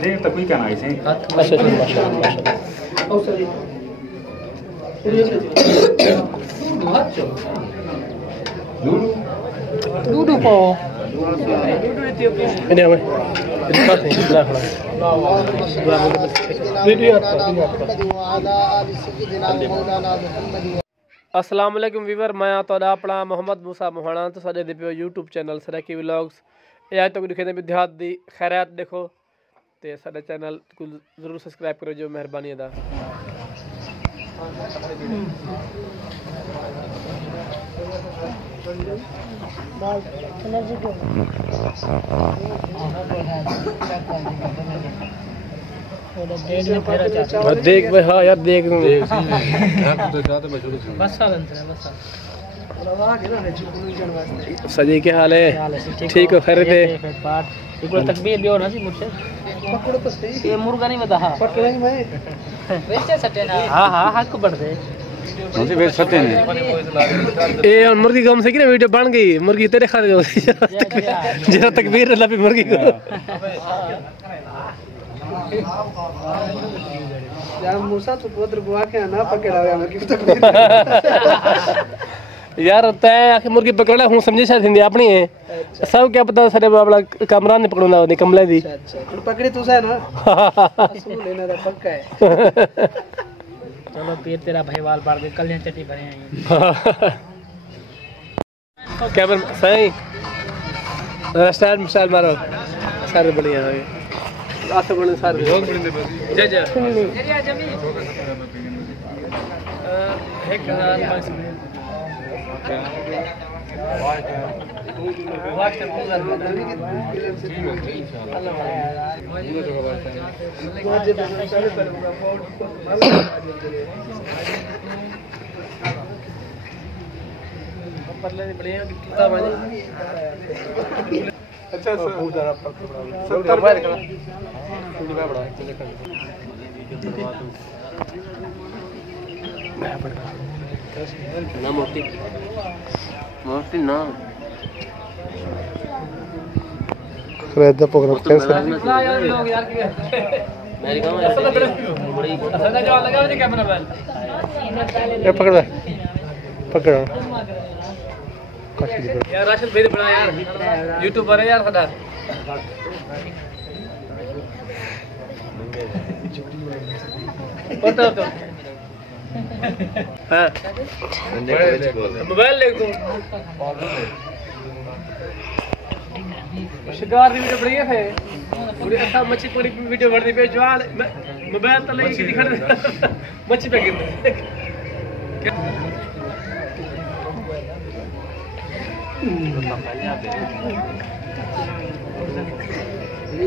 देख तो कोई क्या ना इसे अच्छा माशाल्लाह दूध पाओ ini apa? Ini pasti sebelah mana? अस्सलाम वालेकुम वीवर मैं तुहाडा अपना मोहम्मद मूसा मोहाना तो साडे दे पियो यूट्यूब चैनल सरैकी व्लॉग्स ये अज तक दिखे विद्यार्थ दी खैरात देखो ते साडे चैनल को जरूर सब्सक्राइब करो जो मेहरबानी अदा देख भाई हाँ यार देख सजी क्या हाल है ठीक हो खैर थे तकबीर दियो ना जी मुझसे पकड़ो तो सही ये मुर्गा नहीं बता हां पकड़े नहीं भाई वैसे सटे ना हां हां हक बढ़ दे मुझे वेच सटे ने ए मुर्गी कम से की ना वीडियो बन गई मुर्गी तेरे खा गई जरा तकबीर अल्लाह पे मुर्गी को यार मूसा तो पुत्र बुआ के ना पकड़ा हुआ मुर्गी तकबीर यार तय आखिर मुर्गी पकड़ा हूं समझे शायद हिंदी अपनी है सब क्या पता सारे बाबला कमरान ने पकड़ना होती कमले दी अच्छा पकड़ी तू है ना सुन लेना था पक्का है चलो पीर तेरा भाई वाल बार दे कल्याण चट्टी भरे हैं कैमरा सही स्टाइल मारो सारे बढ़िया है आते बने सारे बहुत बढ़िया जय जय एक अच्छा ना मोती मोती ना खरीद प्रोग्राम कैसे यार लोग यार मेरी कहां है बड़ी असल में जवाब लगा मुझे कैमरा मैन ये पकड़ पकड़ यार राशन भेज बड़ा यार यूट्यूबर है यार साडा पता तो हां मोबाइल ले तू शिकार दी वीडियो बढ़िया है पूरी अच्छा मच्छी पूरी वीडियो बढ़ती पे जवाल मोबाइल तो लेके दिखा मच्छी पे गिर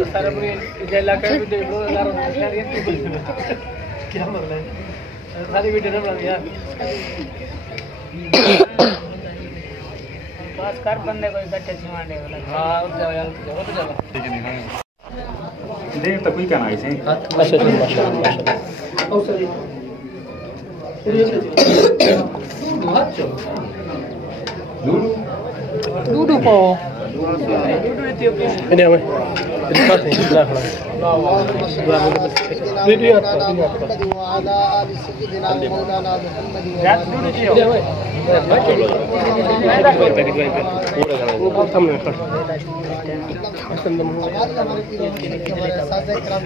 सारा पूरी इलाका का वीडियो क्या मतलब है सारी वीडियो ना बना यार बस कर बंदे कोई गट्टे छिवाने वाला हां उठ जाओ यार वो तो चलो ठीक है नहीं देख तो कोई क्या ना इसे अच्छा माशाल्लाह ओ सॉरी दूध पाओ ini apa? Ini pasti sebelah mana? Video apa?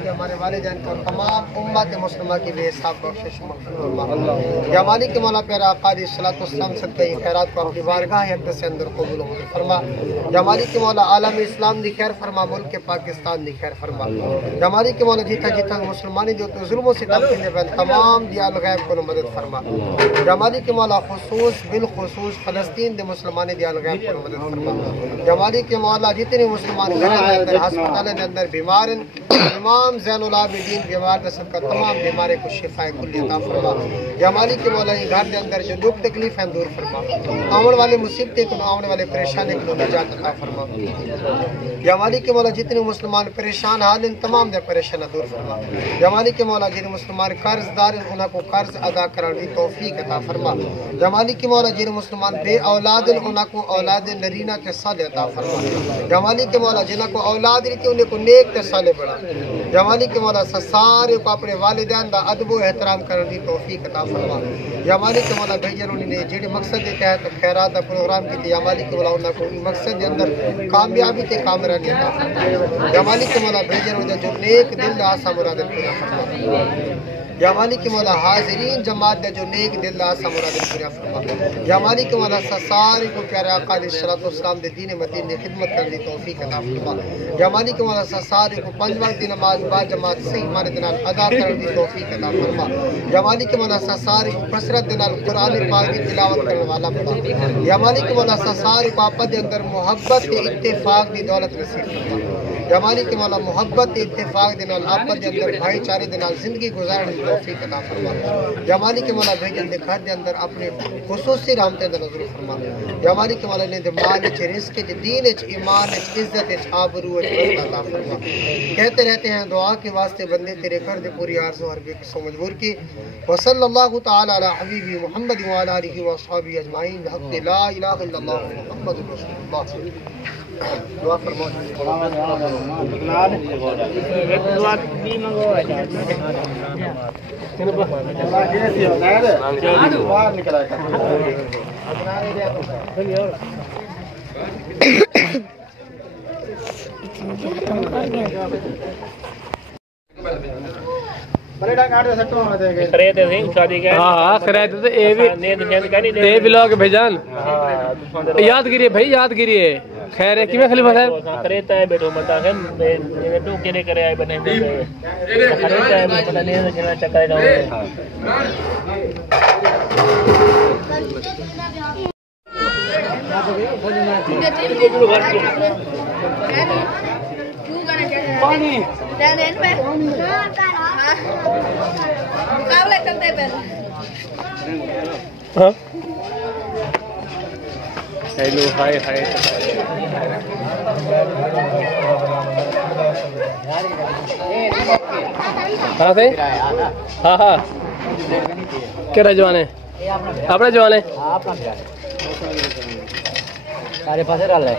हमारे वालिदैन को तमाम उम्मत मुस्लिमा की बेहिसाब बख्शिश या मालिक के मौला प्यारा आकाद सलाम सदका खैरात को अपनी बारगाह अक़दस से अंदर कबूल फरमा या मालिक के मौला आलम इस्लाम दी खैर फरमा मुल्क के पाकिस्तान दी खैर फरमा या मालिक के मौला जितना जितना मुसलमानी जो तो जुल्मों से तमाम दियाल गैब को मदद फरमा या मालिक के मौला खुसूस बिलखुसूस फ़लस्तीन दे मुसलमानी दियाल गैब को मदद फरमा या मालिक के मौला जितने मुसलमान घर के अंदर अस्पताल के अंदर बीमार इमाम ज़ैनुल आबिदीन बीमार का सबका तमाम बीमारी को शिफा कुल्ली अता फरमा या मालिक के मौला घर के अंदर जो दुख तकलीफ है दूर फरमा आने वाले मुसीबतें को आने वाले परेशानी को निजात अता फरमा। या मालिक मौला जितने मुसलमान परेशान हाल इन तमाम दे परेशान दूर फरमा। या मालिक मौला जिन मुसलमान कर्जदार उन्हें को कर्ज अदा करने की तौफीक अता फरमा। या मालिक मौला जिन मुसलमान बे औलाद उन्हें को औलाद नरीना के साले अता फरमा। या मालिक मौला जिन्हें को औलाद रीति उन्हें को नेक के साले बढ़ा। या मालिक मौला सारे को अपने वालिदैन का अदब व एहतराम करने की तौफीक अता फरमा। या मालिक मौला भेजन उन्हें जेड़े मकसद के तहत खैरात का प्रोग्राम की या मालिक मौला उन्हें को मकसद के अंदर कामयाबी ते कामरानी अता फरमा। या मालिक मौला भेजन उन्हें जो नेक दिल आसा मुराद पूरा फरमा। या मालिक मौला हाजिरीन जमात दे जो नेक दिल आसा मुराद पूरा फरमा। या मालिक मौला सारे को प्यारे आका अलैहिस्सलातु वस्सलाम दे दीन मदीन ने खिदमत करने की तौफीक अता फरमा। या मालिक मौला सारे को 5 वक्त की नमाज बा जमात सही ईमान दे नाल अदा करने की तौफीक अता फरमा। या मालिक मौला सारे को कसरत दे नाल कुरान पाक की तिलावत करने वाला बना। या मालिक मौला सारे को आपस दे अंदर मोहब्बत के इत्तेफाक की दौलत नसीब फरमा। या मालिक मौला मोहब्बत के इत्तेफाक दे नाल आपस दे अंदर भाईचारे दे नाल जिंदगी गुजारने की तौफीक अता फरमा। या मालिक मौला भेजन दे घर दे अंदर अपने खुसूसी रहमतें दा नज़र फरमा। या मालिक मौला ने दे माल च रिज़्क च दीन च ईमान च इज्जत च आबरू च बरकत अता फरमा। कहते रहते हैं दुआ के वास्ते बंदे तेरे कर दे पूरी आरज़ू हर बेकसो मजबूर की। व सल्लल्लाहु तआला अला हबीबी मुहम्मद व अला आलिहि व अस्हाबी अजमाइन हक़ ला इलाहा इल्लल्लाह मुहम्मदुर रसूलुल्लाह। दुआ फरमाओ। हाँ खैर तो ये भी लोग भेजान याद करिए भाई याद करिए। खैर है कि मैं खलीफा साहब खरीदता है बैठो मता है ये तो केरे करे आए बने खरीदता है पता नहीं है कितना चक्कर जाओ। पानी पे मुकाबला चलते पहले। हाँ हेलो हाय हाय हाँ सही हाँ हाँ क्या जवान है अपना जवान है सारे पासे डाल रहे